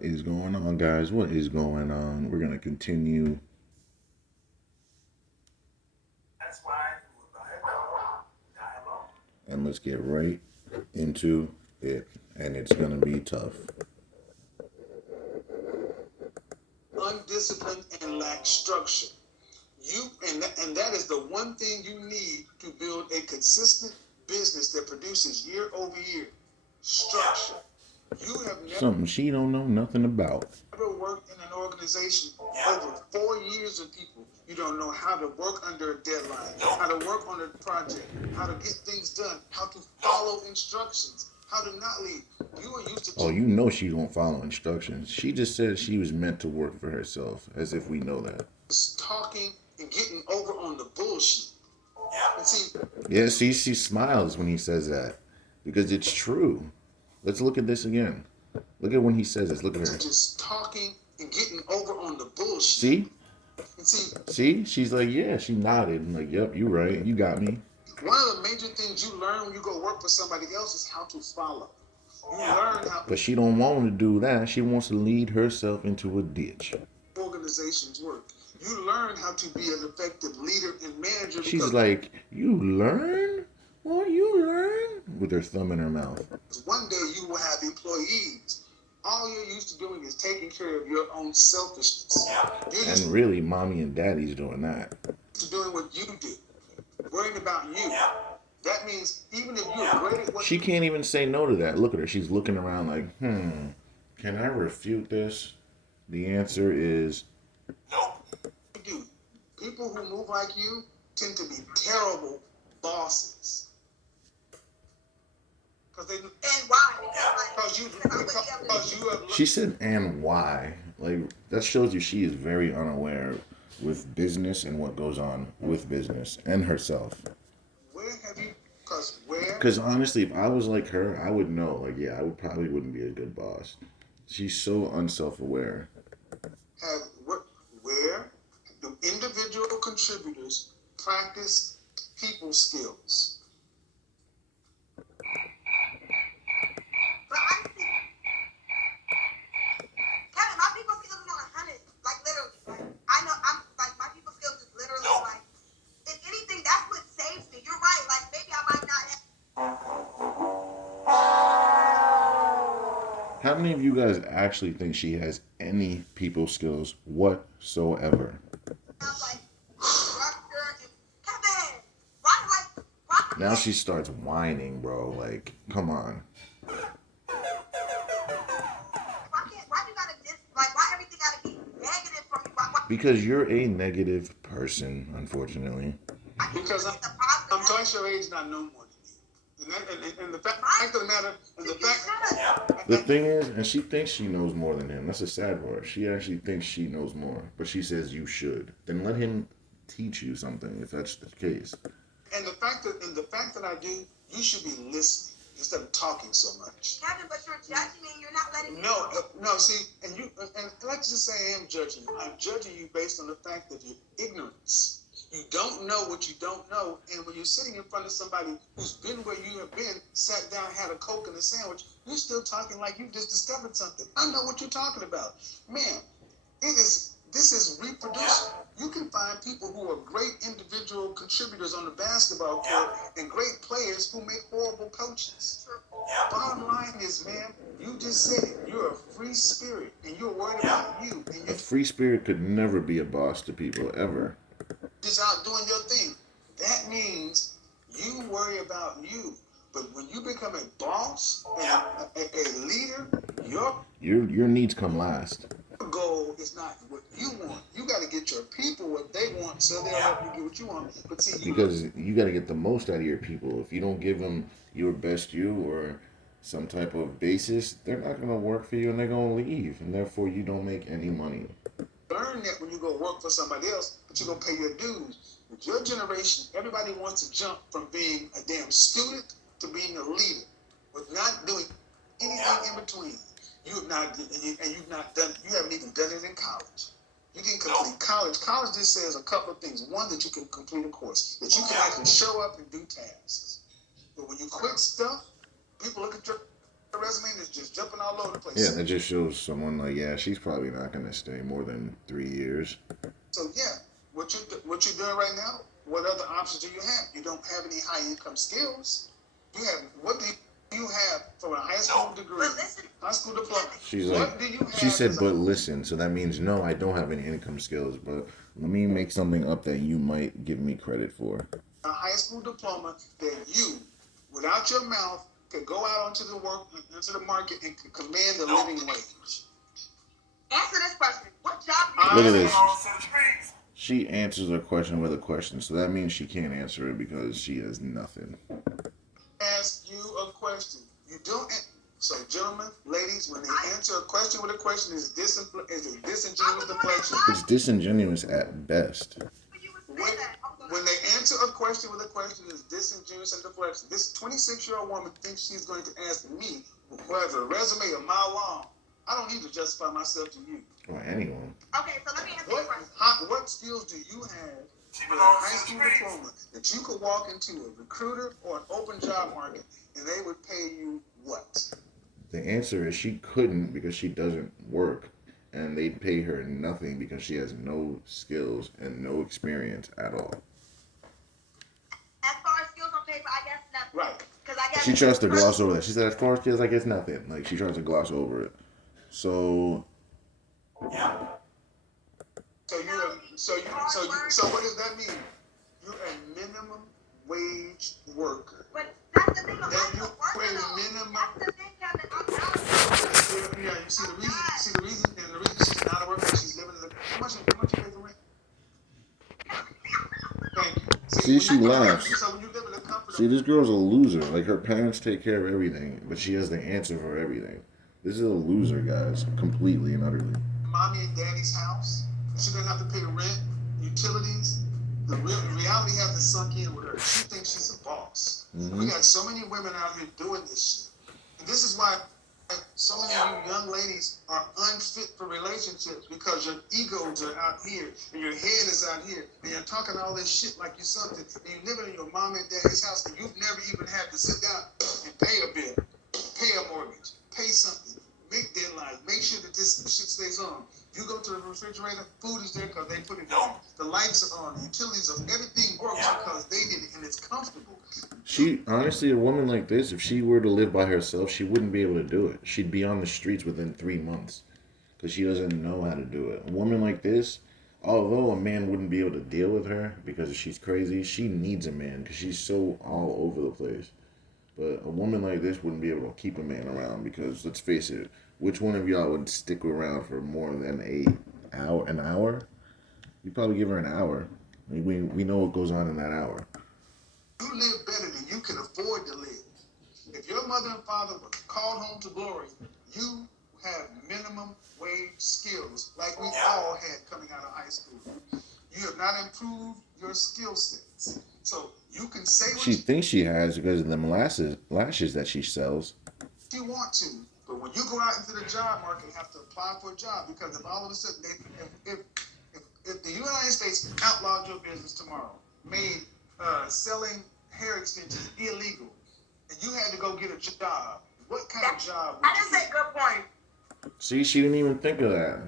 What is going on, guys? What is going on? We're going to continue. And let's get right into it. And it's going to be tough. Undisciplined and lack structure. And that is the one thing you need to build a consistent business that produces year over year. Structure. You have Something she don't know nothing about. never worked in an organization over 4 years of people. You don't know how to work under a deadline, how to work on a project, how to get things done, how to follow instructions, how to not leave. You are used to. Oh, you know she don't follow instructions. She just said she was meant to work for herself, as if we know that. Talking and getting over on the bullshit. And see, Yeah, see, she smiles when he says that because it's true. Let's look at this again. Look at when he says this. Look at her. Just talking and getting over on the bullshit. See? And see? She's like, yeah, she nodded. I'm like, yep, you right. You got me. One of the major things you learn when you go work for somebody else is how to follow. You learn how. But she don't want to do that. She wants to lead herself into a ditch. Organizations work. You learn how to be an effective leader and manager. She's like, you learn? What you learn? With her thumb in her mouth. One day you will have employees. All you're used to doing is taking care of your own selfishness. And really, mommy and daddy's doing that. To doing what you do. Worrying about you. That means even if you're great at what she can't even say no to that. Look at her. She's looking around like, can I refute this? The answer is nope. People who move like you tend to be terrible bosses. And why? Because you have. She said, and why? Like, that shows you she is very unaware with business and what goes on with business and herself. Where have you? Because honestly, if I was like her, I would know. Like, yeah, I probably wouldn't be a good boss. She's so unself-aware. Where do individual contributors practice people skills? How many of you guys actually think she has any people skills whatsoever? Now she starts whining, bro. Like, come on. Because you're a negative person, unfortunately. Because I'm twice your age and I know more than you. And the fact of the matter, the thing is, and she thinks she knows more than him. That's a sad part. She actually thinks she knows more, but she says you should. Then let him teach you something if that's the case. And the fact that I do, you should be listening instead of talking so much. Kevin, but you're judging me and you're not letting me. No. See, and let's just say I am judging you. I'm judging you based on the fact of your ignorance. You don't know what you don't know, and when you're sitting in front of somebody who's been where you have been, sat down, had a Coke and a sandwich, you're still talking like you just discovered something. I know what you're talking about. Man, this is reproducible. You can find people who are great individual contributors on the basketball court and great players who make horrible coaches. Bottom line is, man, you just said it. You're a free spirit, and you're worried about you. And a free spirit could never be a boss to people, ever. Just out doing your thing. That means you worry about you. But when you become a boss and a leader, your needs come last. Your goal is not what you want. You got to get your people what they want, so they'll help you get what you want. But see, because you got to get the most out of your people. If you don't give them your best you or some type of basis, they're not going to work for you and they're going to leave, and therefore you don't make any money. Learn that when you go work for somebody else, but you're going to pay your dues. With your generation, everybody wants to jump from being a damn student to being a leader, with not doing anything in between. You haven't even done it in college. You didn't complete college. College just says a couple of things. One, that you can complete a course, that you can actually show up and do tasks. But when you quit stuff, people look at your resume that's just jumping all over the place. Yeah, that just shows someone like, yeah, she's probably not going to stay more than 3 years. So yeah, what you're doing right now, what other options do you have? You don't have any high income skills. You have, what do you have for a high school degree? High school diploma. She's like, she said, but listen, so that means no, I don't have any income skills, but let me make something up that you might give me credit for. A high school diploma that you, without your mouth, could go out into the market and could command a living wage. Answer this question. What job do you Look at this. She answers her question with a question, so that means she can't answer it because she has nothing. Ask you a question. You don't. So, gentlemen, ladies, when they answer a question with a question, is a disingenuous deflection. It's disingenuous at best. When they answer a question with a question, it's disingenuous and deflection. This 26-year-old woman thinks she's going to ask me, who has a resume a mile long. I don't need to justify myself to you. Or anyone. Okay, so let me ask you a question. What skills do you have with a high school diploma that you could walk into a recruiter or an open job market and they would pay you what? The answer is she couldn't because she doesn't work. And they'd pay her nothing because she has no skills and no experience at all. As far as skills on paper, I guess nothing. Right. She tries to gloss over that. She said, as far as skills, I guess nothing. Like, she tries to gloss over it. So... Yeah. So what does that mean? You're a minimum wage worker. But that's the thing about a minimum. That's the thing, Kevin. Yeah, you see the reason she's not a worker. She's living in the. How much you pay for rent? Thank you. See, she laughs. See, this girl's a loser. Like, her parents take care of everything, but she has the answer for everything. This is a loser, guys, completely and utterly. Mommy and daddy's house. She doesn't have to pay rent, utilities. The reality hasn't sunk in with her. She thinks she's a boss. Mm-hmm. We got so many women out here doing this shit. And this is why so many of you young ladies are unfit for relationships because your egos are out here and your head is out here and you're talking all this shit like you're something and you're living in your mom and daddy's house and you've never even had to sit down and pay a bill, pay a mortgage, pay something, make deadlines, make sure that this shit stays on. You go to the refrigerator, food is there because they put it on. The lights are on, the utilities are, everything works because they did it and it's comfortable. She, honestly, a woman like this, if she were to live by herself, she wouldn't be able to do it. She'd be on the streets within 3 months because she doesn't know how to do it. A woman like this, although a man wouldn't be able to deal with her because she's crazy, she needs a man because she's so all over the place. But a woman like this wouldn't be able to keep a man around because, let's face it, which one of y'all would stick around for more than an hour? You'd probably give her an hour. I mean, we know what goes on in that hour. You live better than you can afford to live. If your mother and father were called home to glory, you have minimum wage skills like we all had coming out of high school. You have not improved your skill sets. So you can say what she thinks she has because of them lashes that she sells. You want to. But when you go out into the job market, you have to apply for a job because if all of a sudden, if the United States outlawed your business tomorrow, made selling hair extensions illegal, and you had to go get a job, what kind of job would you get? Good point. See, she didn't even think of that.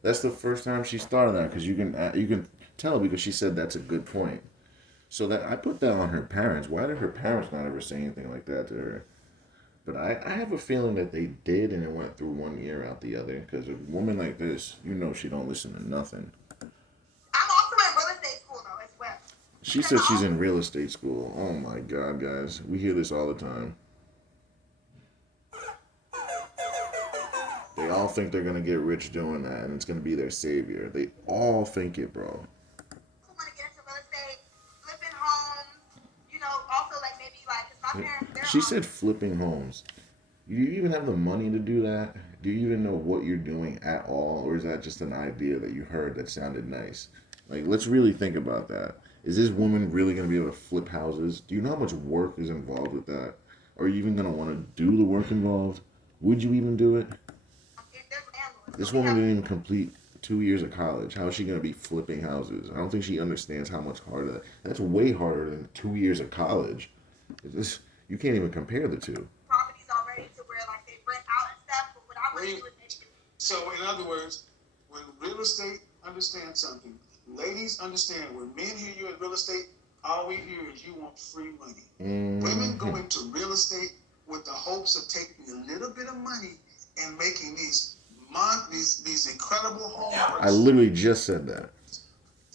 That's the first time she started that because you can tell because she said that's a good point. So that I put that on her parents. Why did her parents not ever say anything like that to her? But I have a feeling that they did, and it went through one ear out the other. Because a woman like this, you know, she don't listen to nothing. I'm also in real estate school though as well. She said she's in real estate school. Oh my God, guys, we hear this all the time. They all think they're gonna get rich doing that, and it's gonna be their savior. They all think it, bro. Who want to get into real estate, flipping homes, you know, also like maybe like, cause my parents, she said flipping homes. Do you even have the money to do that? Do you even know what you're doing at all? Or is that just an idea that you heard that sounded nice? Like, let's really think about that. Is this woman really going to be able to flip houses? Do you know how much work is involved with that? Are you even going to want to do the work involved? Would you even do it? This woman didn't even complete 2 years of college. How is she going to be flipping houses? I don't think she understands how much harder. That's way harder than 2 years of college. You can't even compare the two. Properties already to where like they So in other words, when real estate understands something, ladies understand when men hear you in real estate, all we hear is you want free money. Mm-hmm. Women go into real estate with the hopes of taking a little bit of money and making these incredible home purchases. I literally just said that.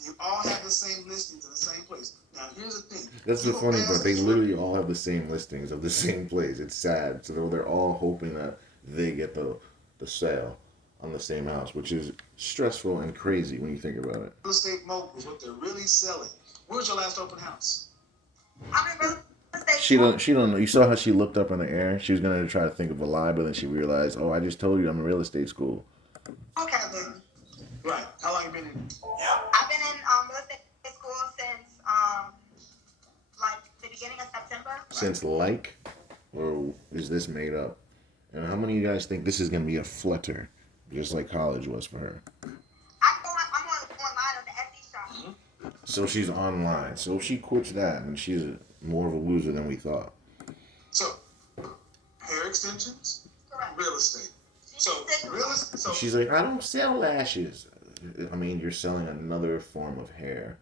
You all have the same listings in the same place. Now, here's the thing. That's the funny part. They literally all have the same listings of the same place. It's sad. So they're all hoping that they get the sale on the same house, which is stressful and crazy when you think about it. Real estate moguls, what they're really selling. Where's your last open house? She don't know. You saw how she looked up in the air? She was going to try to think of a lie, but then she realized, oh, I just told you I'm in real estate school. Okay, then. Right. How long have you been in? I've been in real estate school since like the beginning of September. Since or is this made up? And how many of you guys think this is going to be a flutter, just like college was for her? I'm online on the Etsy shop. Mm-hmm. So she's online. So if she quits that, then she's more of a loser than we thought. So, hair extensions? Correct. Real estate. So she's like, I don't sell lashes. I mean, you're selling another form of hair.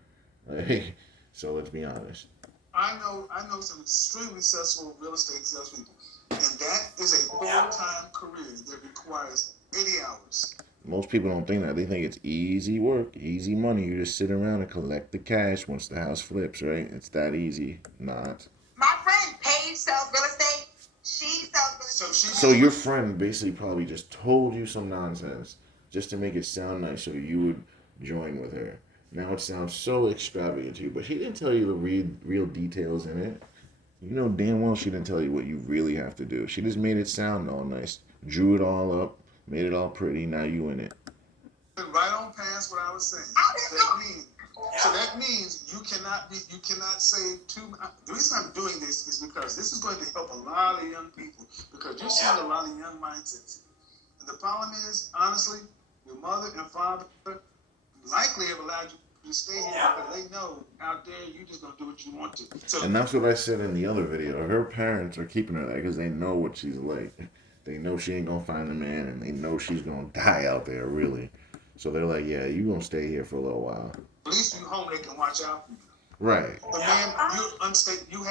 Right? So let's be honest. I know some extremely successful real estate salespeople, and that is a full-time career that requires 80 hours. Most people don't think that. They think it's easy work, easy money. You just sit around and collect the cash once the house flips, right? It's that easy. Not. My friend Paige sells real estate. She sells real estate. So your friend basically probably just told you some nonsense just to make it sound nice so you would join with her. Now it sounds so extravagant to you, but she didn't tell you the real details in it. You know damn well she didn't tell you what you really have to do. She just made it sound all nice, drew it all up, made it all pretty. Now you in it. Right on past what I was saying. That means you cannot save too much. The reason I'm doing this is because this is going to help a lot of young people, because you're seeing a lot of young mindsets. And the problem is, honestly, your mother and father likely have allowed you to stay here because they know out there you just gonna do what you want to. So, and that's what I said in the other video. Her parents are keeping her there because they know what she's like. They know she ain't gonna find a man, and they know she's gonna die out there, really. So they're like, yeah, you gonna stay here for a little while. At least you home, they can watch out for you. Right. But man, you're unstable.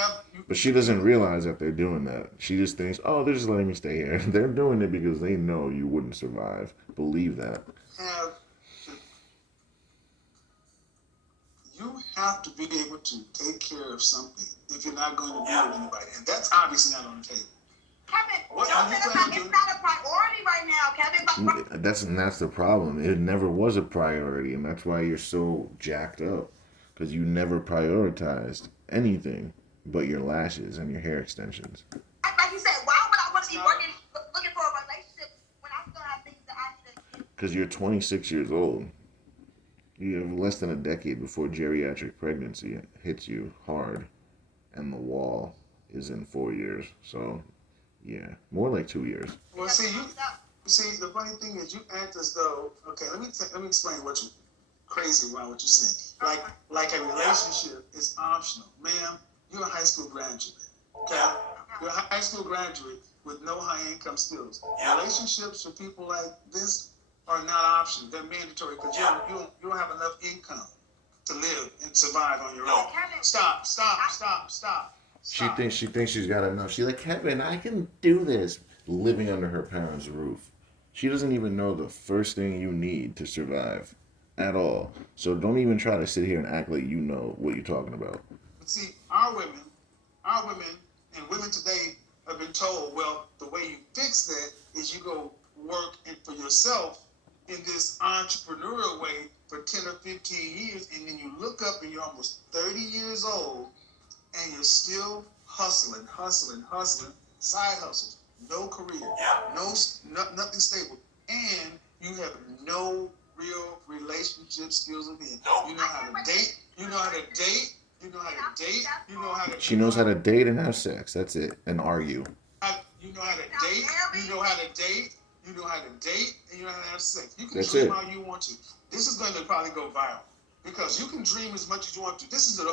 But she doesn't realize that they're doing that. She just thinks, oh, they're just letting me stay here. They're doing it because they know you wouldn't survive. Believe that. You have to be able to take care of something if you're not going to be with anybody, and that's obviously not on the table. Kevin, it's not a priority right now, Kevin. That's the problem. It never was a priority, and that's why you're so jacked up, because you never prioritized anything but your lashes and your hair extensions. Like you said, why would I want to be looking for a relationship when I still have things that I need to? Because you're 26 years old. You have less than a decade before geriatric pregnancy hits you hard, and the wall is in 4 years. So, yeah, more like 2 years. Well, see, the funny thing is, you act as though. Okay, let me explain what you crazy around what you're saying. Like a relationship is optional, ma'am. You're a high school graduate. Okay, you're a high school graduate with no high income skills. Relationships for people like this are not optional. They're mandatory because you don't have enough income to live and survive on your own. Stop. She thinks she's got enough. She's like, Kevin, I can do this. Living under her parents' roof. She doesn't even know the first thing you need to survive at all. So don't even try to sit here and act like you know what you're talking about. But see, our women and women today have been told, well, the way you fix that is you go work for yourself in this entrepreneurial way for 10 or 15 years, and then you look up and you're almost 30 years old, and you're still hustling, side hustles, no career, nothing stable, and you have no real relationship skills again. You know how to date, She knows how to date and have sex, that's it, and argue. You know how to date, and you know how to have sex. You can That's dream it. how you want to. This is going to probably go viral because you can dream as much as you want to. This is a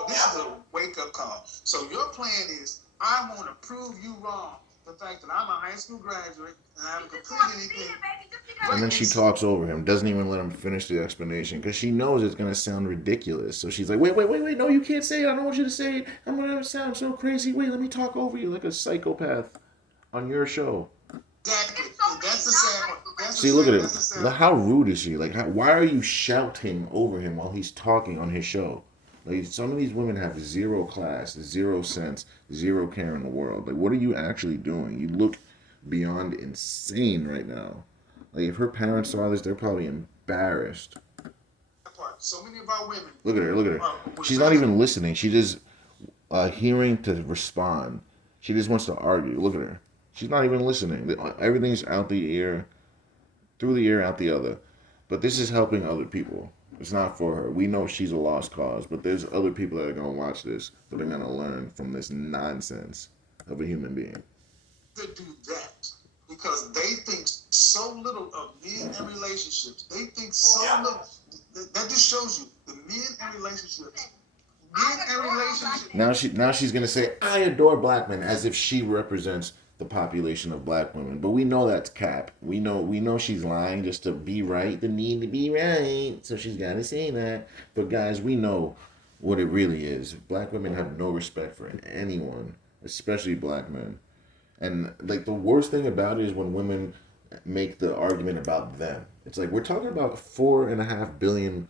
wake-up call. So your plan is, I want to prove you wrong the fact that I'm a high school graduate and I haven't completed anything. And then she talks over him, doesn't even let him finish the explanation because she knows it's going to sound ridiculous. So she's like, wait, no, you can't say it. I don't want you to say it. I'm going to sound so crazy. Wait, let me talk over you like a psychopath on your show. Exactly. That's the sad part. See, look at it. How rude is she? Like, why are you shouting over him while he's talking on his show? Like, some of these women have zero class, 0 sense, 0 care in the world. Like, what are you actually doing? You look beyond insane right now. Like, if her parents saw this, they're probably embarrassed. So many of our women. Look at her. She's not even listening. She just hearing to respond. She just wants to argue. Look at her. She's not even listening. Everything's out the ear, through the ear, out the other. But this is helping other people. It's not for her. We know she's a lost cause, but there's other people that are going to watch this that are going to learn from this nonsense of a human being. To do that because they think so little of men and relationships. They think so little. That just shows you the men and relationships. Now she's going to say, I adore black men, as if she represents the population of black women. But we know that's cap. We know she's lying just to be right, the need to be right. So she's got to say that. But guys, we know what it really is. Black women have no respect for anyone, especially black men. And like the worst thing about it is when women make the argument about them. It's like we're talking about 4.5 billion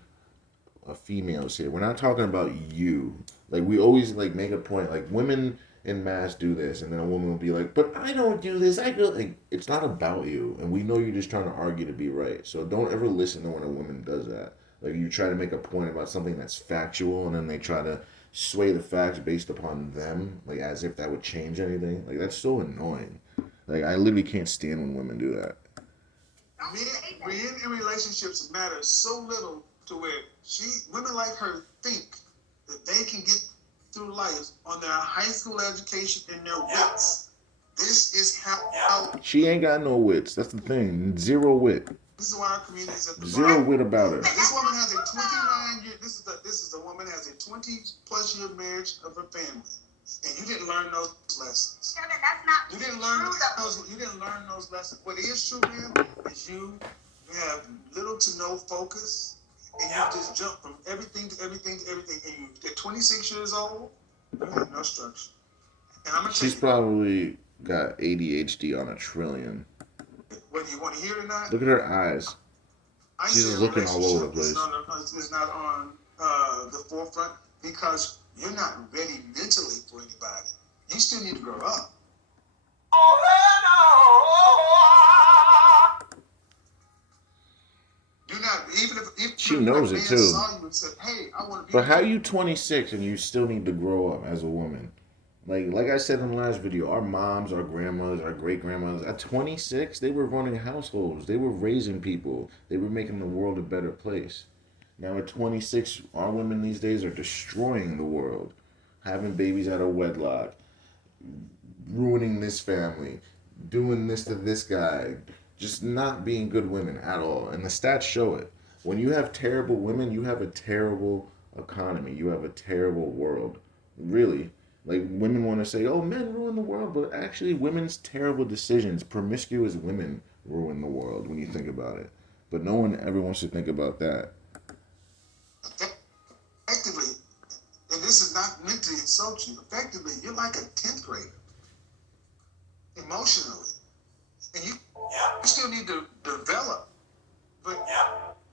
females here. We're not talking about you. Like we always like make a point. Like women in mass do this, and then a woman will be like, "But I don't do this. I go." Like it's not about you, and we know you're just trying to argue to be right. So don't ever listen to when a woman does that. Like you try to make a point about something that's factual, and then they try to sway the facts based upon them, like as if that would change anything. Like that's so annoying. Like I literally can't stand when women do that. Men in relationships matter so little to where women like her think that they can get through life on their high school education and their wits. This is how she ain't got no wits. That's the thing. 0 wit. This is why our community is at the 0 wit about her. This woman has a 29-year. This is a woman has a 20+ year marriage of her family, and you didn't learn those lessons. Kevin, that's not You didn't learn those. You didn't learn those lessons. What is true, man, is you have little to no focus, and you just jump from everything to everything to everything. And you, at 26 years old, you have no structure. And I'm gonna She's probably got ADHD on a trillion. Whether you want to hear it or not. Look at her eyes. She's just looking all over the place. It's not on the forefront because you're not ready mentally for anybody. You still need to grow up. You're not even if she knows it too. Saw you and said, hey, I want to be. But how are you 26 and you still need to grow up as a woman? Like I said in the last video, our moms, our grandmothers, our great grandmothers, at 26, they were running households. They were raising people. They were making the world a better place. Now at 26, our women these days are destroying the world, having babies out of wedlock, ruining this family, doing this to this guy, just not being good women at all. And the stats show it. When you have terrible women, you have a terrible economy. You have a terrible world. Really. Like, women want to say, oh, men ruin the world, but actually women's terrible decisions, promiscuous women ruin the world when you think about it. But no one ever wants to think about that. Effectively, and this is not meant to insult you, effectively, you're like a 10th grader, emotionally. And you still need to develop. But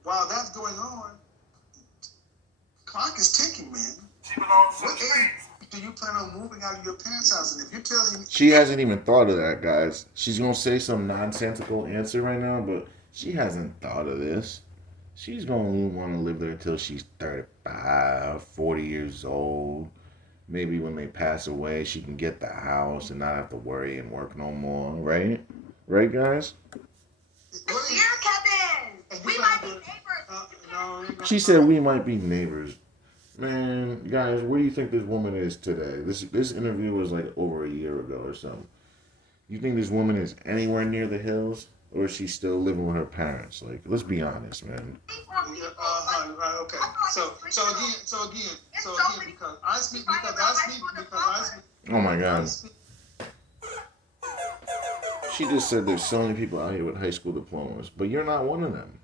while that's going on, clock is ticking, man. What age do you plan on moving out of your parents' house? And if you're telling me... She hasn't even thought of that, guys. She's going to say some nonsensical answer right now, but she hasn't thought of this. She's going to want to live there until she's 35, 40 years old. Maybe when they pass away, she can get the house and not have to worry and work no more, right? Right, guys? Here, Kevin! We might be neighbors. She said we might be neighbors. Man, guys, where do you think this woman is today? This interview was like over a year ago or something. You think this woman is anywhere near the hills? Or is she still living with her parents? Like, let's be honest, man. Okay. So again, because I speak. Oh my God. She just said there's so many people out here with high school diplomas, but you're not one of them.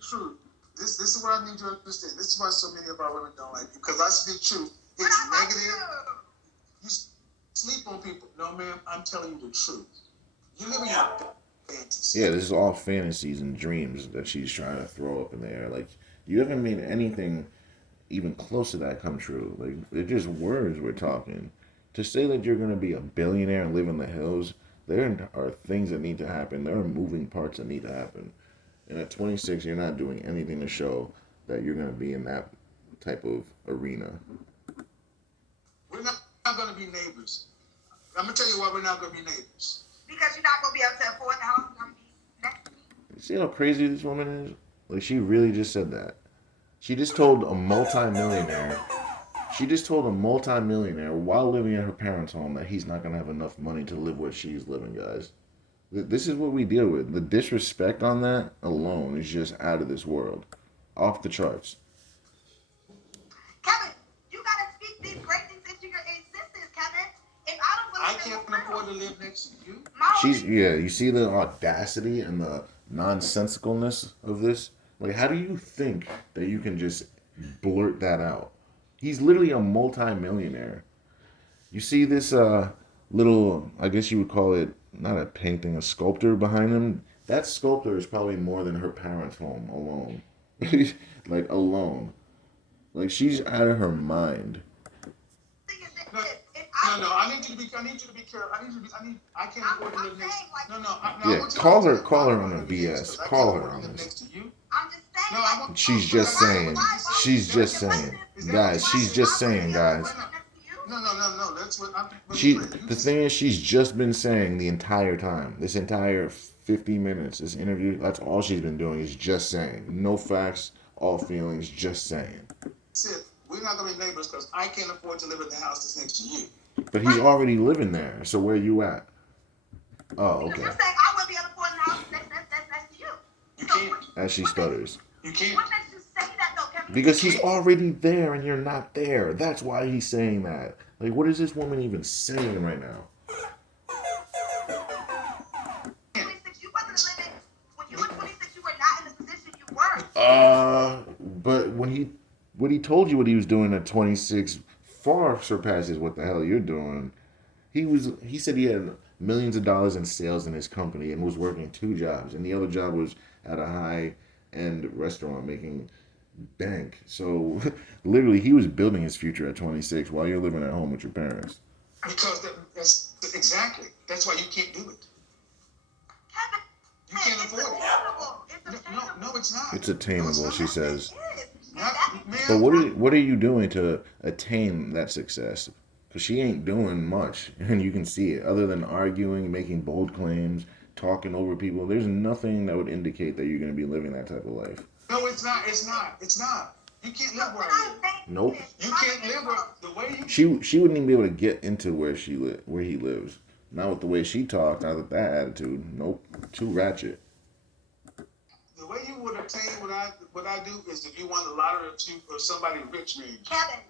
True. This is what I need you to understand. This is why so many of our women don't like you. Because I speak truth. It's negative. You sleep on people. No, ma'am, I'm telling you the truth. You live in your fantasy. Yeah, this is all fantasies and dreams that she's trying to throw up in the air. Like, you haven't made anything even close to that come true. Like, they're just words we're talking. To say that you're going to be a billionaire and live in the hills, there are things that need to happen. There are moving parts that need to happen. And at 26, you're not doing anything to show that you're going to be in that type of arena. We're not going to be neighbors. I'm going to tell you why we're not going to be neighbors. Because you're not going to be able to afford the house. You're going to be next to me. You see how crazy this woman is? Like, she really just said that. She just told a multi-millionaire while living at her parents' home that he's not going to have enough money to live where she's living, guys. This is what we deal with. The disrespect on that alone is just out of this world. Off the charts. Kevin, you got to speak these great things into your existence, Kevin. If I don't believe I can't afford to live next to you. You see the audacity and the nonsensicalness of this? Like, how do you think that you can just blurt that out? He's literally a multi-millionaire. You see this little, I guess you would call it, not a painting, a sculptor behind him? That sculptor is probably more than her parents' home alone. Like, alone. Like, she's out of her mind. No, I need you to be careful. I can't afford to live next. Yeah, call her on her BS. Call her on this. I'm just saying. She's just saying. Guys, she's just saying, guys. No. That's what I'm. The thing is, she's just been saying the entire time. This entire 50 minutes, this interview, that's all she's been doing is just saying. No facts, all feelings, just saying. We're not going to be neighbors because I can't afford to live in the house that's next to you. But he's already living there, so where are you at? Oh, okay. You're saying I wouldn't be able to afford the house next to you. You can't. As she stutters. You can't. What makes you say that, though, Kevin? Because he's already there and you're not there. That's why he's saying that. Like, what is this woman even saying right now? 26, you wasn't living. When you were 26, you were not in the position you were. But what he told you what he was doing at 26 far surpasses what the hell you're doing. He said he had millions of dollars in sales in his company and was working 2 jobs, and the other job was at a high-end restaurant making bank. So literally he was building his future at 26 while you're living at home with your parents. Because that's exactly. That's why you can't do it. Kevin, you can't afford it. No, it's not. It's attainable, she says. Man, but what are you doing to attain that success? Because she ain't doing much, and you can see it. Other than arguing, making bold claims, talking over people, there's nothing that would indicate that you're going to be living that type of life. No, it's not. You can't live where I live. Nope. You can't live where the way you. She wouldn't even be able to get into where he lives. Not with the way she talks. Not with that attitude. Nope. Too ratchet. The way you would attain what I do is if you won the lottery or somebody rich man. Kevin.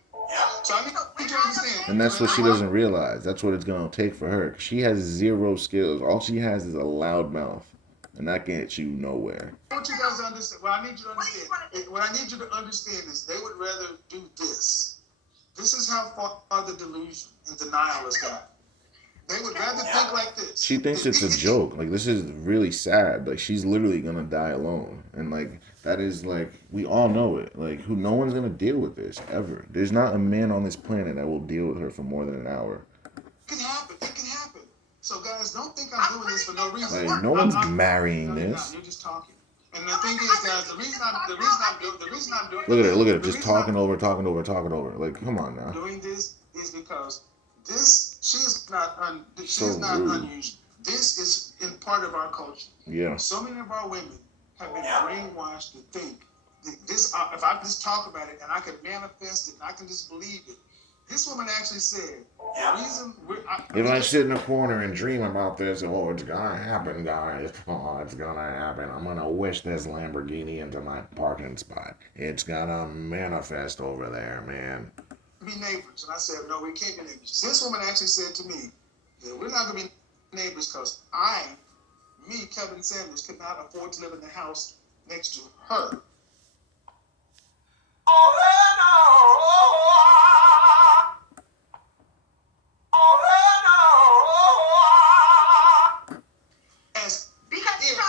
So I need you to understand. And that's what she doesn't realize. That's what it's gonna take for her. She has 0 skills. All she has is a loud mouth, and that gets you nowhere. I want you guys to understand. What I need you to understand. What I need you to understand is they would rather do this. This is how far the delusion and denial has gotten. They would rather think like this. She thinks it's a joke. Like, this is really sad. Like, she's literally gonna die alone. And, like, that is, like, we all know it. Like, no one's gonna deal with this, ever. There's not a man on this planet that will deal with her for more than an hour. It can happen. So, guys, don't think I'm doing this for no reason. Like, no one's marrying this. You're just talking. And the thing is, guys, the reason I'm doing Look at her, just talking over. Like, come on now. Doing this is because she's not unusual. This is in part of our culture. Yeah. So many of our women have been brainwashed to think this. If I just talk about it and I can manifest it and I can just believe it. This woman actually said, the reason if I sit in a corner and dream about this, oh, it's gonna happen, guys. Oh, it's gonna happen. I'm gonna wish this Lamborghini into my parking spot. It's gonna manifest over there, man. Be neighbors. And I said, no, we can't be neighbors. This woman actually said to me, we're not gonna be neighbors because Kevin Sanders, could not afford to live in the house next to her.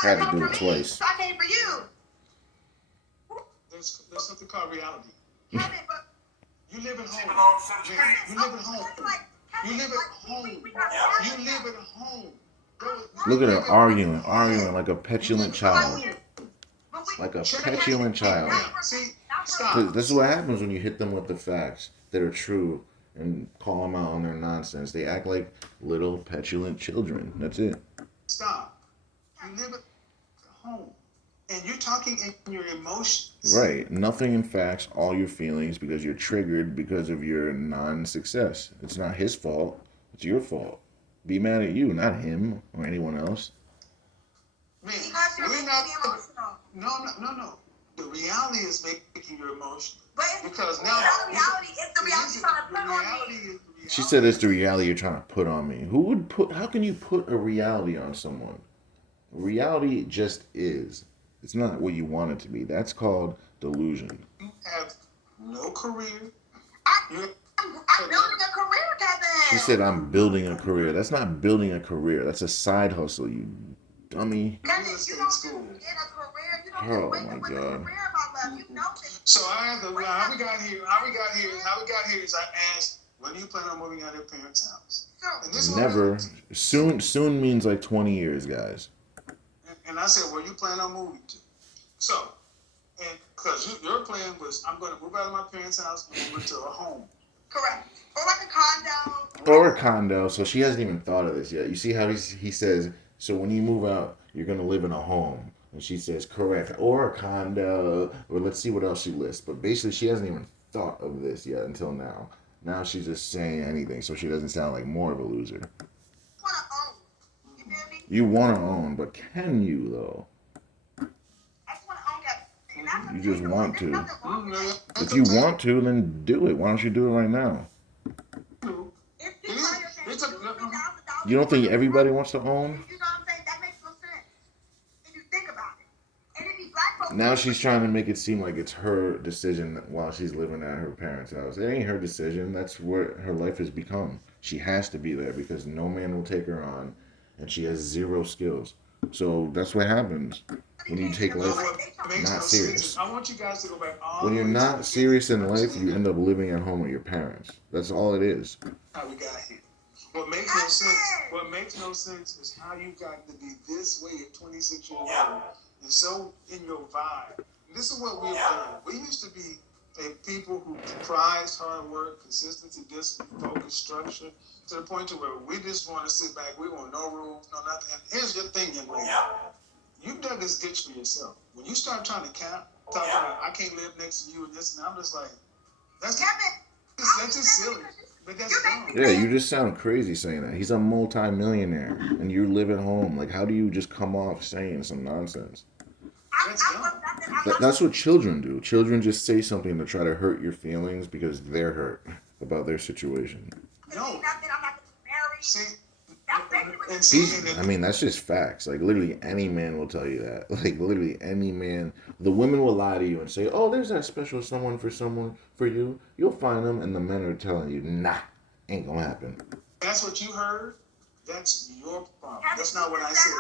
I had to do it twice. So I came for you. There's something called reality. Kevin, but you live at home. You live at home. You live at home. You live at home. Look at her arguing like a petulant child. Like a petulant child. See, stop. This is what happens when you hit them with the facts that are true and call them out on their nonsense. They act like little petulant children. That's it. Stop. You live at home. And you're talking in your emotions. Right. Nothing in facts, all your feelings, because you're triggered because of your non-success. It's not his fault. It's your fault. Be mad at you, not him or anyone else. Man, we're not emotional. No. The reality is making you emotional. But because now the reality is the reality trying to put on me. She said it's the reality you're trying to put on me. How can you put a reality on someone? Reality just is. It's not what you want it to be. That's called delusion. You have no career. I'm building a career, Kevin. She said, I'm building a career. That's not building a career. That's a side hustle, you dummy. Kevin, you don't get a career. You don't wake up with a career, my love. You know this. So how we got here is I asked, when do you plan on moving out of your parents' house? Never. Soon means like 20 years, guys. And I said, where you plan on moving to? So, and because your plan was, I'm going to move out of my parents' house and move into a home. Correct. Or like a condo. Or a condo. So she hasn't even thought of this yet. You see how he says, so when you move out, you're going to live in a home. And she says, correct. Or a condo. Or let's see what else she lists. But basically, she hasn't even thought of this yet until now. Now she's just saying anything so she doesn't sound like more of a loser. You want to own, but can you, though? You just want to. If you want to, then do it. Why don't you do it right now? You don't think everybody wants to own? Now she's trying to make it seem like it's her decision while she's living at her parents' house. It ain't her decision. That's what her life has become. She has to be there because no man will take her on. And she has zero skills. So that's what happens when you take life not serious. I want you guys to go back when you're not serious in life, you end up living at home with your parents. That's all it is. How we got here. What makes no sense is how you got to be this way at 26 years old. And so in your vibe. This is what we've done. We used to be people who prized hard work, consistency, discipline, focus, structure, to the point to where we just want to sit back. We want no rules, no nothing. And here's your thing, young lady. You dug this ditch for yourself. When you start trying to talk about, I can't live next to you and this, and I'm just like, that's just silly. But that's dumb. Yeah, you just sound crazy saying that. He's a multi-millionaire, and you live at home. Like, how do you just come off saying some nonsense? That's what children do. Children just say something to try to hurt your feelings because they're hurt about their situation. No. I mean, that's just facts. Like, literally any man will tell you that. Like, literally any man. The women will lie to you and say, oh, there's that special someone for you. You'll find them. And the men are telling you, nah, ain't gonna happen. That's what you heard. That's your problem. That's not what I said.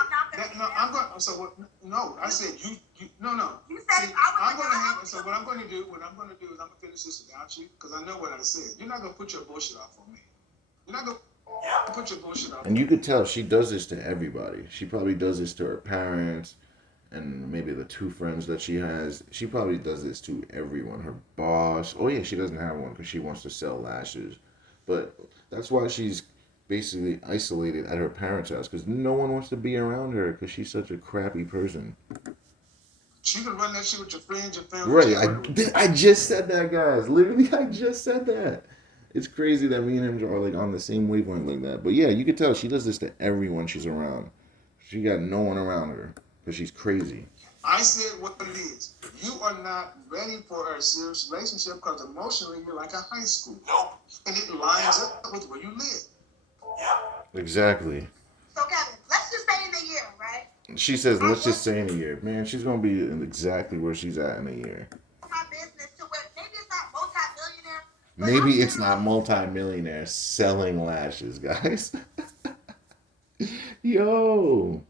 I said you. No. You said I'm going to have. So what I'm going to do is I'm going to finish this without you because I know what I said. You're not going to put your bullshit off on me. You're not going to put your bullshit off. And you could tell she does this to everybody. She probably does this to her parents and maybe the two friends that she has. She probably does this to everyone. Her boss. Oh yeah, she doesn't have one because she wants to sell lashes. But that's why she's basically isolated at her parents' house because no one wants to be around her because she's such a crappy person. She can run that shit with your friends, your family. Right, I just said that, guys. Literally, I just said that. It's crazy that me and him are like on the same wavelength like that. But yeah, you can tell she does this to everyone she's around. She got no one around her because she's crazy. I said what it is. You are not ready for a serious relationship because emotionally you're like a high school. Nope. And it lines up with where you live. Exactly. So Kevin, let's just say in a year, right? She says, let's just say in a year. Man, she's going to be exactly where she's at in a year. My business to where maybe it's not multi-millionaire. Maybe it's not multi-millionaire selling lashes, guys. Yo.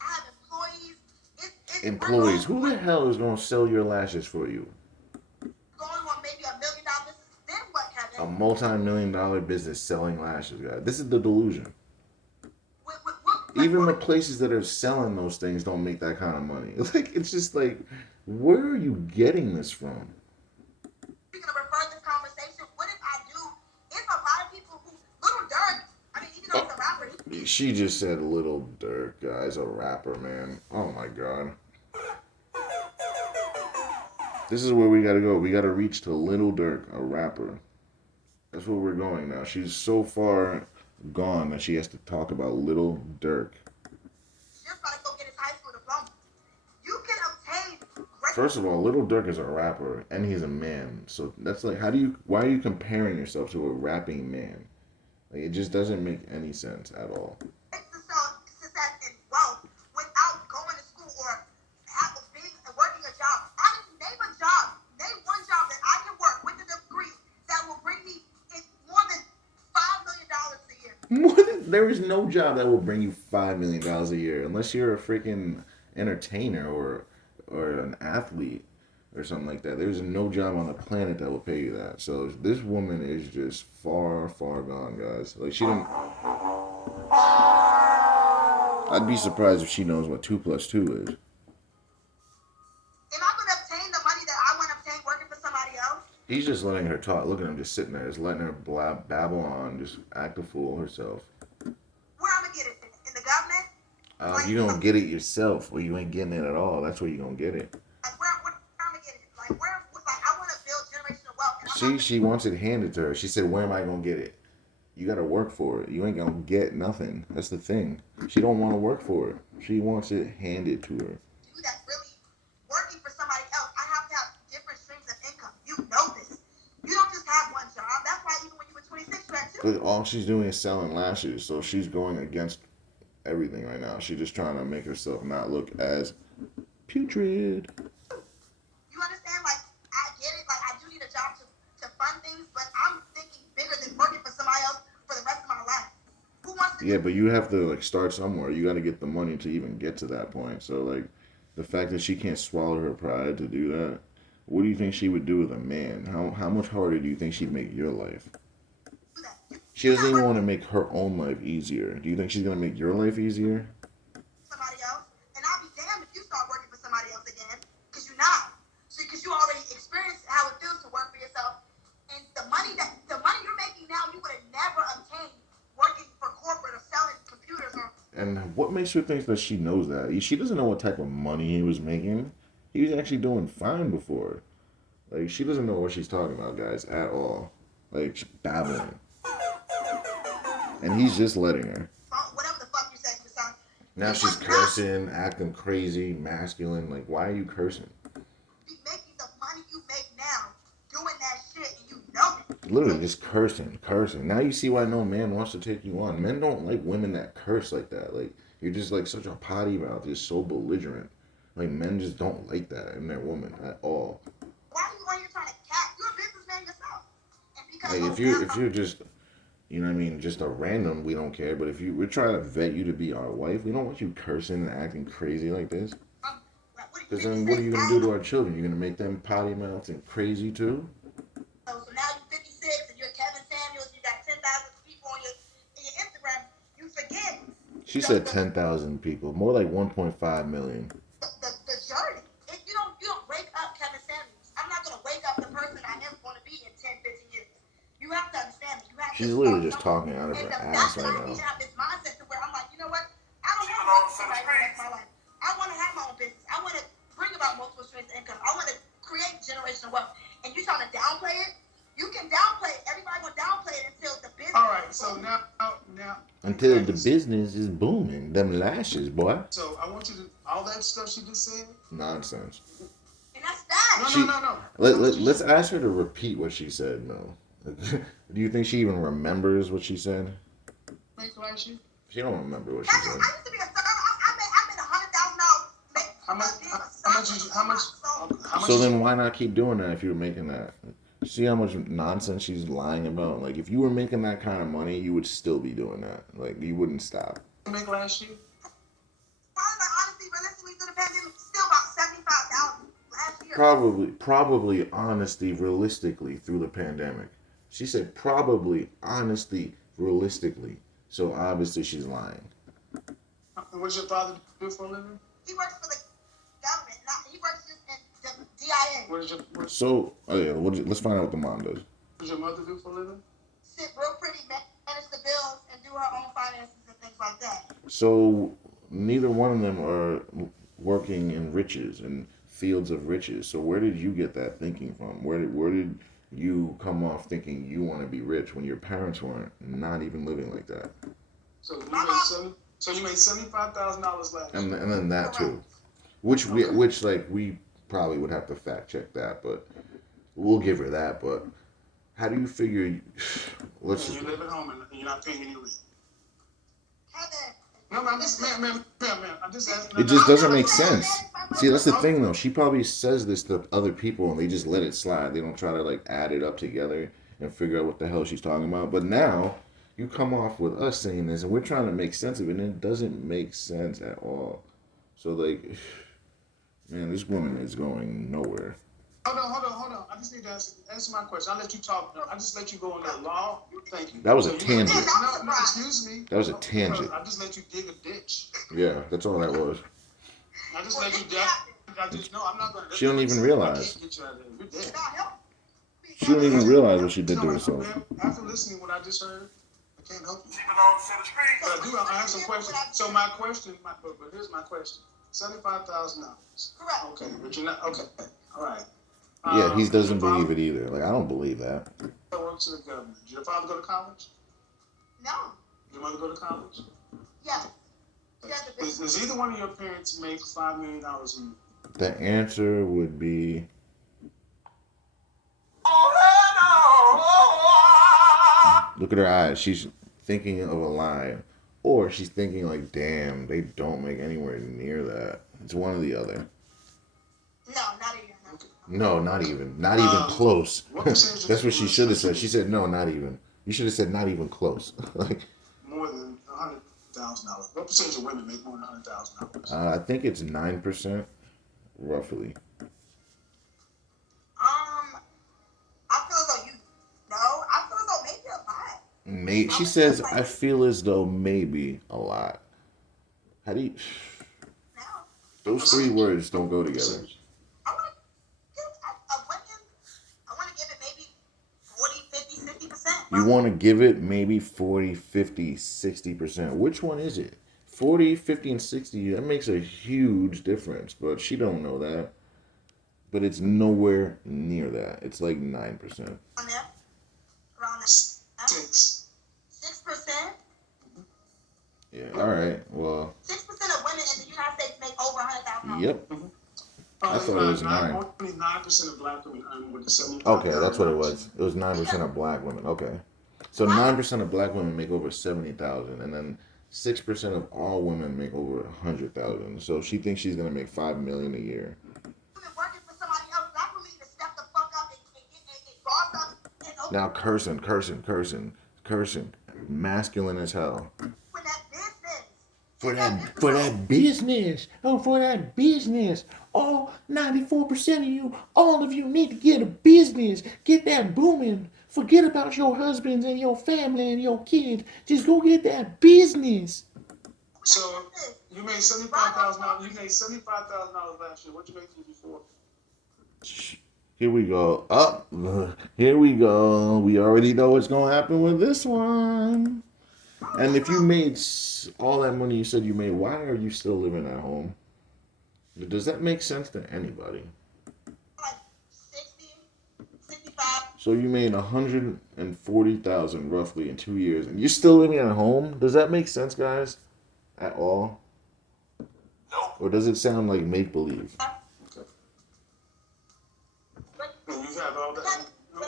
I have employees. Employees. Who the hell is going to sell your lashes for you? Going on maybe $1 million business. Then what, Kevin? A multi-million-dollar business selling lashes, guys. This is the delusion. Even the places that are selling those things don't make that kind of money. Like, it's just like, where are you getting this from? We're going to refer this conversation. What if I do? It's a lot of people who, Little Durk, I mean, even though he's a rapper. She just said Little Durk, guys, a rapper, man. Oh, my God. This is where we got to go. We got to reach to Little Durk, a rapper. That's where we're going now. She's so far gone that she has to talk about Little Durk. Just gotta go get his high school diploma. You can obtain. First of all, Little Durk is a rapper and he's a man. So that's like, why are you comparing yourself to a rapping man? Like, it just doesn't make any sense at all. Success and wealth without going to school or working a job. Honestly, name one job that I can work with a degree that will bring me more than $5 million a year. There is no job that will bring you $5 million a year unless you're a freaking entertainer or an athlete or something like that. There's no job on the planet that will pay you that. So this woman is just far, far gone, guys. Like, she don't. I'd be surprised if she knows what 2 + 2 is. Am I going to obtain the money that I want to obtain working for somebody else? He's just letting her talk. Look at him just sitting there, just letting her babble on, just act a fool herself. Where I'm going to get it? In the government? You don't get it yourself, or you ain't getting it at all. That's where you gonna get it. Like, where I'm going to get it? Like, I want to build generational wealth. She wants it handed to her. She said, where am I gonna get it? You gotta work for it. You ain't gonna get nothing. That's the thing. She don't want to work for it. She wants it handed to her. That's really working for somebody else. I have to have different streams of income. You know this. You don't just have one job. That's why even when you were 26, you had two. But all she's doing is selling lashes, so she's going against everything right now. She's just trying to make herself not look as putrid. You understand? Like, I get it. Like, I do need a job to fund things, but I'm thinking bigger than working for somebody else for the rest of my life. Who wants to? Yeah, but you have to like start somewhere. You got to get the money to even get to that point. So like, the fact that she can't swallow her pride to do that, what do you think she would do with a man? How much harder do you think she'd make your life? She doesn't even want to make her own life easier. Do you think she's gonna make your life easier? Somebody else, and I'll be damned if you start working for somebody else again, because you're not. So because you already experienced how it feels to work for yourself, and the money you're making now, you would have never obtained working for corporate or selling computers or. And what makes her think that she knows that? She doesn't know what type of money he was making. He was actually doing fine before. Like, she doesn't know what she's talking about, guys, at all. Like, she's babbling. And he's just letting her. Whatever the fuck you said, you son. Now she's cursing, acting crazy, masculine. Like, why are you cursing? Be making the money you make now, doing that shit, and you know it. Literally just cursing. Now you see why no man wants to take you on. Men don't like women that curse like that. Like, you're just like such a potty mouth. You're so belligerent. Like, men just don't like that in their woman at all. Why are you when you're trying to cat? You're a businessman yourself. And because like, if you're just, you know what I mean, just a random, we don't care. But if we're trying to vet you to be our wife, we don't want you cursing and acting crazy like this. Because then what are you going to do to our children? You're going to make them potty mouthed and crazy too? So now you're 56 and you're Kevin Samuels, you got 10,000 people on your Instagram, you forget. She said 10,000 people, more like 1.5 million. The journey. You don't wake up Kevin Samuels. I'm not going to wake up the person I am going to be in 10, 15 years. You have to understand me. She's literally just talking out of her ass right now. I need to have this mindset to where I'm like, you know what? I don't want to work for my life. I want to have my own business. I want to bring about multiple streams of income. I want to create generational wealth. And you're trying to downplay it? You can downplay it. Everybody will downplay it until the business. All right, so now. Until the business is booming. Them lashes, boy. So I want you to, all that stuff she just said? Nonsense. And that's that. No. Let's ask her to repeat what she said, no. Do you think she even remembers what she said? She don't remember what she Kevin, said. I used to be a server. I made $100,000. How much? So then why not keep doing that if you were making that? See how much nonsense she's lying about? Like, if you were making that kind of money, you would still be doing that. Like, you wouldn't stop. Make last year? Probably, honestly, realistically, through the pandemic, still about 75,000 last year. Probably, honesty, realistically, through the pandemic. She said probably, honesty, realistically. So obviously she's lying. And what does your father do for a living? He works for the government. He works just in the DIA. So, let's find out what the mom does. What does your mother do for a living? Sit real pretty, manage the bills, and do her own finances and things like that. So neither one of them are working in riches and fields of riches. So where did you get that thinking from? Where did you come off thinking you want to be rich when your parents weren't not even living like that? So you made $75,000 last year. And then that too, which we probably would have to fact check that, but we'll give her that. But how do you figure? You live at home and you're not paying any rent. Heather. No, I'm just, ma'am, I'm just asking. It just doesn't make sense. See, that's the thing though. She probably says this to other people and they just let it slide. They don't try to like add it up together and figure out what the hell she's talking about. But now you come off with us saying this and we're trying to make sense of it and it doesn't make sense at all. So like, man, this woman is going nowhere. Hold on. I just need to answer my question. I'll let you talk. I just let you go on that law. Thank you. That was a tangent. No, excuse me. That was a tangent. I just let you dig a ditch. Yeah, that's all that was. I just let you dig. I'm not going to. She don't even realize. I can't get you out of there. You're dead. She don't even realize what she did to herself. After listening to what I just heard, I can't help you. But I have some questions. So my question, but here's my question. $75,000. Correct. Okay, but you're not, okay, all right. Yeah, he doesn't believe it either. Like, I don't believe that. Works in the government. Did your father go to college? No. Did your mother go to college? Yes. Does either one of your parents make $5 million a year? The answer would be... Look at her eyes. She's thinking of a lie. Or she's thinking like, damn, they don't make anywhere near that. It's one or the other. No, not even. No, not even. Not even close. That's what she should have said. She said, no, not even. You should have said, not even close. Like more than $100,000. What percentage of women make more than $100,000? I think it's 9%, roughly. I feel as though I feel as though maybe a lot. She says, I feel as though maybe a lot. How do you... No. Those three words don't go together. I want to give it maybe 40, 50, 60%. You want to give it maybe 40, 50, 60%. Which one is it? 40, 50, and 60, that makes a huge difference. But she don't know that. But it's nowhere near that. It's like 9%. On there? Around that? 6%. 6%? Yeah, all right. Well... 6% of women in the United States make over $100,000. Yep. I thought it was 9. Only 9% of black women earn with the 75. Okay, that's what it was. It was 9% of black women. Okay. So 9% of black women make over 70,000, and then 6% of all women make over 100,000. So she thinks she's gonna make $5 million a year. Working for somebody else, black women need to step the fuck up and boss up and open. Now cursing, masculine as hell. For that business. For that business. Oh, for that business. Oh, 94% of you, all of you need to get a business. Get that booming. Forget about your husbands and your family and your kids. Just go get that business. So you made $75,000. You made $75,000 last year. What you make the year before? Here we go. Here we go. We already know what's gonna happen with this one. And if you made all that money you said you made, why are you still living at home? Does that make sense to anybody? Like 60, 65. So you made $140,000 roughly in 2 years, and you're still living at home? Does that make sense, guys? At all? No. Or does it sound like make believe? Okay. And you have all that. No,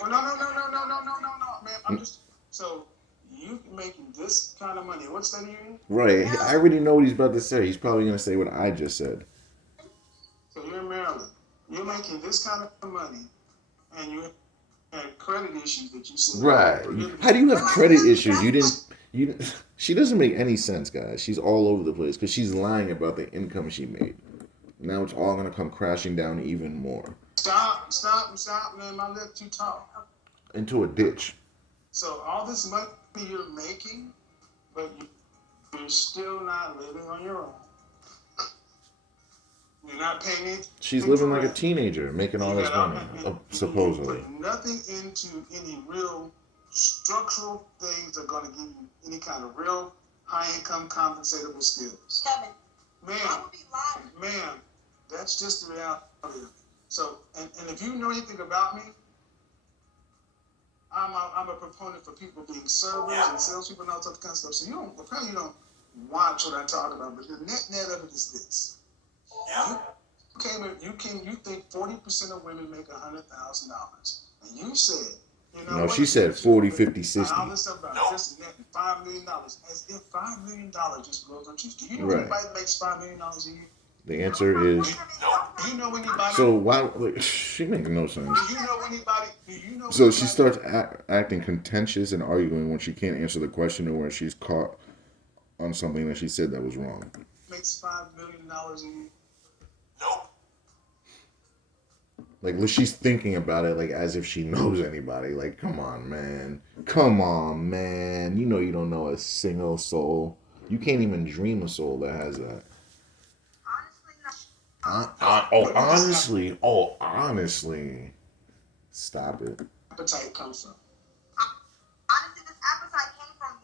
man. I'm just so you made making this kind of money. What state are you in? Right. I already know what he's about to say. He's probably going to say what I just said. So you're in Maryland. You're making this kind of money, and you had credit issues that you said. Right. How do you have credit issues? You. She doesn't make any sense, guys. She's all over the place because she's lying about the income she made. Now it's all going to come crashing down even more. Stop, man. I let you talk. Into a ditch. So all this money you're making, but you're still not living on your own. You're not paying it. She's living like a teenager, making all this money, supposedly. You put nothing into any real structural things that are going to give you any kind of real high-income compensatable skills. Kevin, I would be lying. Ma'am, that's just the reality of it. So, and if you know anything about me, I'm a proponent for people being servers and salespeople and all that kind of stuff. So apparently you don't watch what I talk about, but the net of it is this. Yeah. You think 40% of women make $100,000, and you said, no, she said 40, 50, 60. All this stuff about just net $5 million, as if $5 million just blows on you. Do you know anybody that makes $5 million a year? The answer is do you know anybody? So why? Like, she makes no sense. Do you know anybody? So she starts acting contentious and arguing when she can't answer the question or when she's caught on something that she said that was wrong. Makes $5 million a year. Nope. Like she's thinking about it like as if she knows anybody. Like, come on, man. Come on, man. You know you don't know a single soul. You can't even dream a soul that has that. Honestly. Stop it. Appetite comes from. Honestly, this appetite came from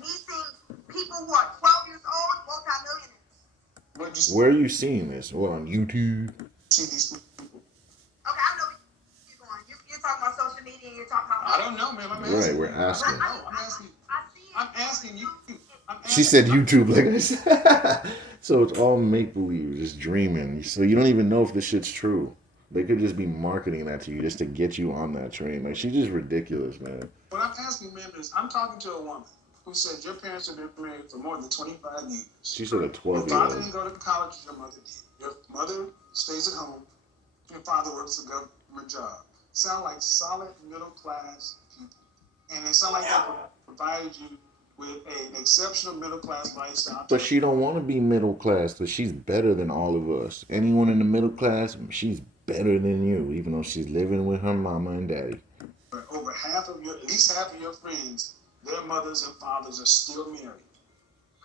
me seeing people who are 12 years old, multi-millionaires. Where are you seeing this? What, on YouTube? See these people. Okay, I know where you're going. You're talking about social media and you're talking about... I don't know, man. I'm asking. Right, we're asking. I'm asking you. She said YouTube, like I said. So it's all make-believe, just dreaming. So you don't even know if this shit's true. They could just be marketing that to you just to get you on that train. Like, she's just ridiculous, man. What I'm asking, man, is I'm talking to a woman who said your parents have been married for more than 25 years. She said a 12-year-old. Your father didn't go to college, your mother did. Your mother stays at home. Your father works a government job. Sound like solid middle-class people. And they sound like they provided you with an exceptional middle-class lifestyle. But she don't want to be middle-class, because she's better than all of us. Anyone in the middle class, she's better than you, even though she's living with her mama and daddy. Over at least half of your friends, their mothers and fathers are still married.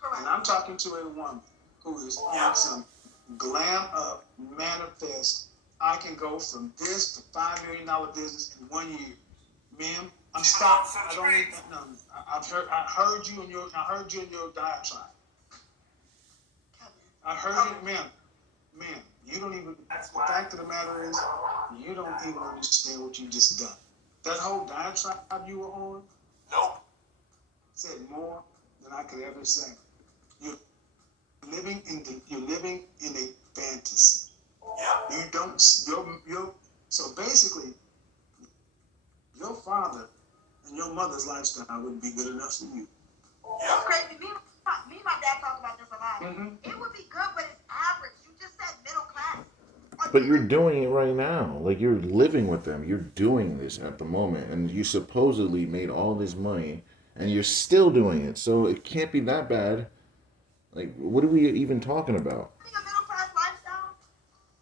Correct. And I'm talking to a woman who is on some glam up, manifest. I can go from this to $5 million business in 1 year. Ma'am, I'm stopped. I don't need that. No, I heard you in your diatribe. I heard it, ma'am. You don't even. The fact of the matter is, you don't even understand what you just done. That whole diatribe you were on. Nope. Said more than I could ever say. You're living in a fantasy. Yeah. You don't. So basically, your father and your mother's lifestyle wouldn't be good enough for you. Yeah. It's crazy. Me and my dad talk about this a lot. Mm-hmm. It would be good, but it's average. You just said middle class. But you're doing it right now. Like, you're living with them. You're doing this at the moment. And you supposedly made all this money, and you're still doing it. So it can't be that bad. Like, what are we even talking about? A middle class lifestyle?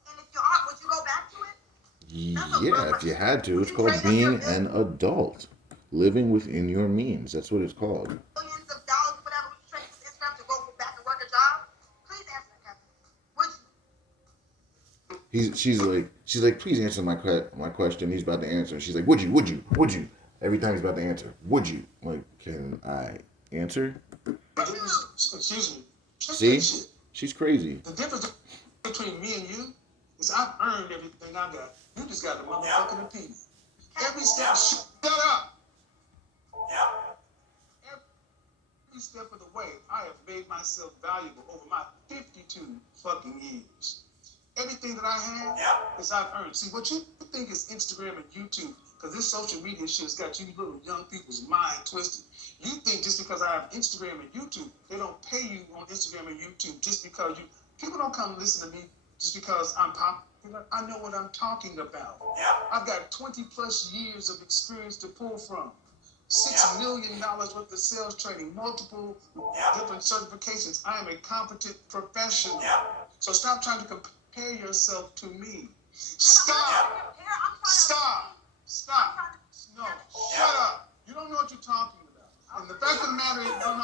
And if you are, would you go back to it? Yeah, if you had to. It's called being an adult. Living within your means. That's what it's called. Millions of dollars, whatever, would you trade this Instagram to go back and work a job? Please answer that, Kevin. Would you? She's like, please answer my question. He's about to answer. She's like, would you? Every time he's about to answer, would you? I'm like, can I answer? Excuse me. See? She's crazy. The difference between me and you is I've earned everything I got. You just got the motherfucking opinion. Every step, shut up. Every step of the way, I have made myself valuable over my 52 fucking years. Everything that I have is I've earned. See, what you think is Instagram and YouTube Because this social media shit's got you little young people's mind twisted. You think just because I have Instagram and YouTube, they don't pay you on Instagram and YouTube just because you. People don't come listen to me just because I'm popular. I know what I'm talking about. Yeah. I've got 20 plus years of experience to pull from. $6 million worth of sales training, multiple different certifications. I am a competent professional. Yeah. So stop trying to compare yourself to me. Stop. Stop. Stop. No. Shut up. You don't know what you're talking about. And the fact of the matter is, I'm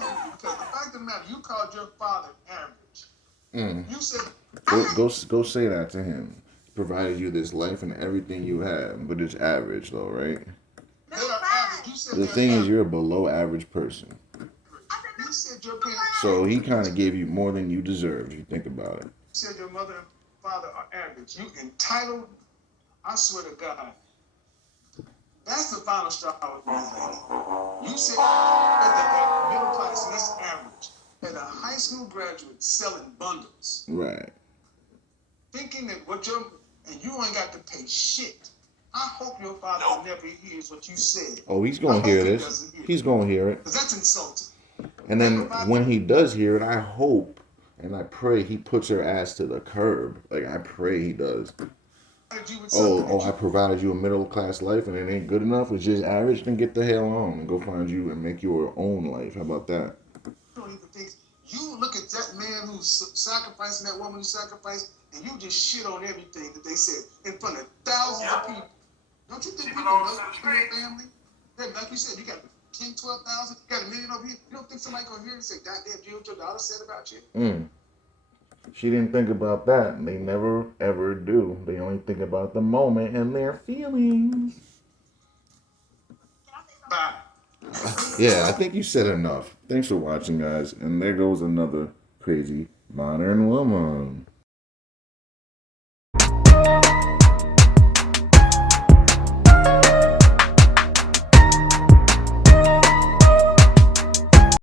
telling you, because the fact of the matter, you called your father average. You said, Go say that to him. He provided you this life and everything you have, but it's average though, right? they are average. You said The they're thing is, average. you're a below average person. You said your parents. So he kind of gave you more than you deserved. You think about it. You said your mother and father are average. You entitled. I swear to God. That's the final straw with me, lady. You said that middle class, and that's average. And a high school graduate selling bundles, Right. thinking that and you ain't got to pay shit. I hope your father never hears what you said. Oh, he's gonna hear this. He's gonna hear it. Because that's insulting. And then when he does hear it, I hope and I pray he puts her ass to the curb. Like I pray he does. I provided you a middle class life and it ain't good enough. It's just average. Then get the hell on and go find you and make your own life. How about that? You don't even think. You look at that man who's sacrificing, that woman who sacrificed, and you just shit on everything that they said in front of thousands of people. Don't you think people know your family? Yeah, like you said, you got 10, 12,000, you got $1 million over here. You don't think somebody gonna hear and say, "Goddamn, you know what your daughter said about you?" She didn't think about that. They never ever do. They only think about the moment and their feelings. Bye. Yeah, I think you said enough. Thanks for watching, guys. And there goes another crazy modern woman.